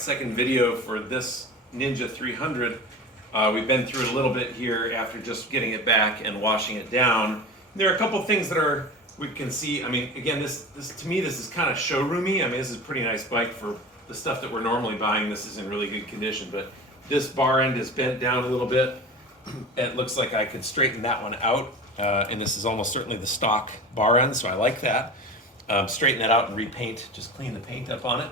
second video for this Ninja 300. We've been through it a little bit here after just getting it back and washing it down. There are a couple things that we can see. I mean, again, this to me, this is kind of showroomy. I mean, this is a pretty nice bike for the stuff that we're normally buying. This is in really good condition, but this bar end is bent down a little bit. It looks like I could straighten that one out, and this is almost certainly the stock bar end, so I like that. Straighten that out and repaint, just clean the paint up on it.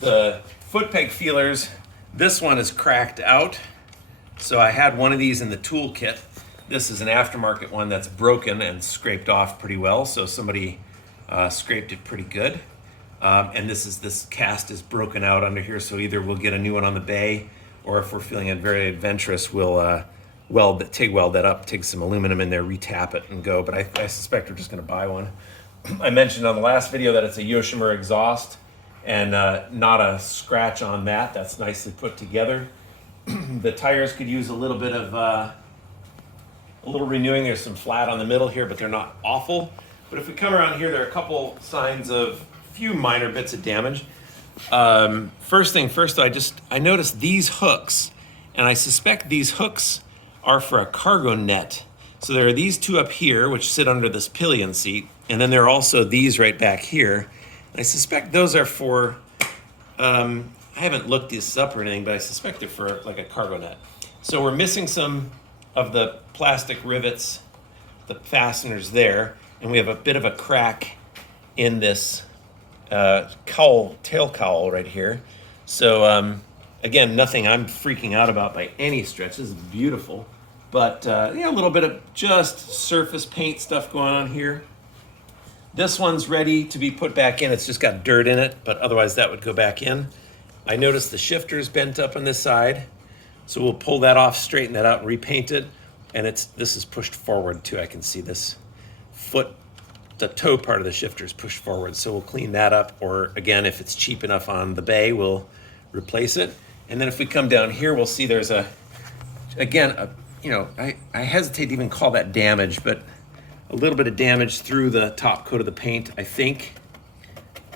The foot peg feelers, this one is cracked out. So I had one of these in the toolkit. This is an aftermarket one that's broken and scraped off pretty well. So somebody scraped it pretty good. And this cast is broken out under here. So either we'll get a new one on the bay, or if we're feeling it very adventurous, we'll TIG weld that up, TIG some aluminum in there, retap it and go. But I suspect we're just gonna buy one. I mentioned on the last video that it's a Yoshimura exhaust, and not a scratch on that. That's nicely put together. The tires could use a little bit of a little renewing. There's some flat on the middle here, but they're not awful. But if we come around here, there are a couple signs of a few minor bits of damage. First thing first, I noticed these hooks, and I suspect these hooks are for a cargo net. So there are these two up here, which sit under this pillion seat, and then there are also these right back here. I suspect those are for, I haven't looked this up or anything, but I suspect they're for like a cargo net. So we're missing some of the plastic rivets, the fasteners there, and we have a bit of a crack in this tail cowl right here. So again, nothing I'm freaking out about by any stretch. This is beautiful, but a little bit of just surface paint stuff going on here. This one's ready to be put back in. It's just got dirt in it, but otherwise that would go back in. I noticed the shifter's bent up on this side, so we'll pull that off, straighten that out, and repaint it. And this is pushed forward too. I can see this foot, the toe part of the shifter is pushed forward, so we'll clean that up. Or again, if it's cheap enough on the bay, we'll replace it. And then if we come down here, we'll see there's I hesitate to even call that damage, but a little bit of damage through the top coat of the paint, I think.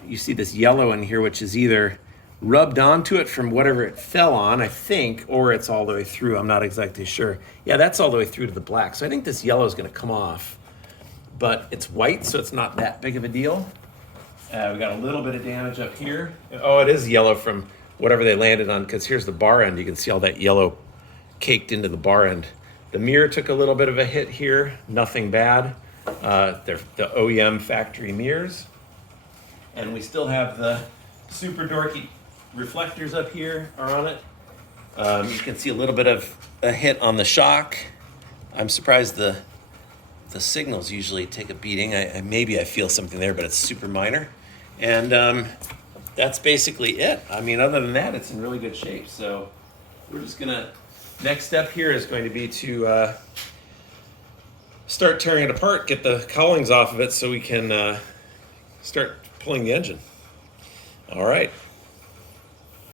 You see this yellow in here, which is either rubbed onto it from whatever it fell on, I think, or it's all the way through. I'm not exactly sure. Yeah, that's all the way through to the black. So I think this yellow is gonna come off, but it's white, so it's not that big of a deal. We got a little bit of damage up here. Oh, it is yellow from whatever they landed on, because here's the bar end. You can see all that yellow caked into the bar end. The mirror took a little bit of a hit here, nothing bad. They're the OEM factory mirrors. And we still have the super dorky reflectors up here are on it. You can see a little bit of a hit on the shock. I'm surprised the signals usually take a beating. Maybe I feel something there, but it's super minor. And that's basically it. I mean, other than that, it's in really good shape. So we're just gonna, next step here is going to be to start tearing it apart, get the cowlings off of it so we can start pulling the engine. All right.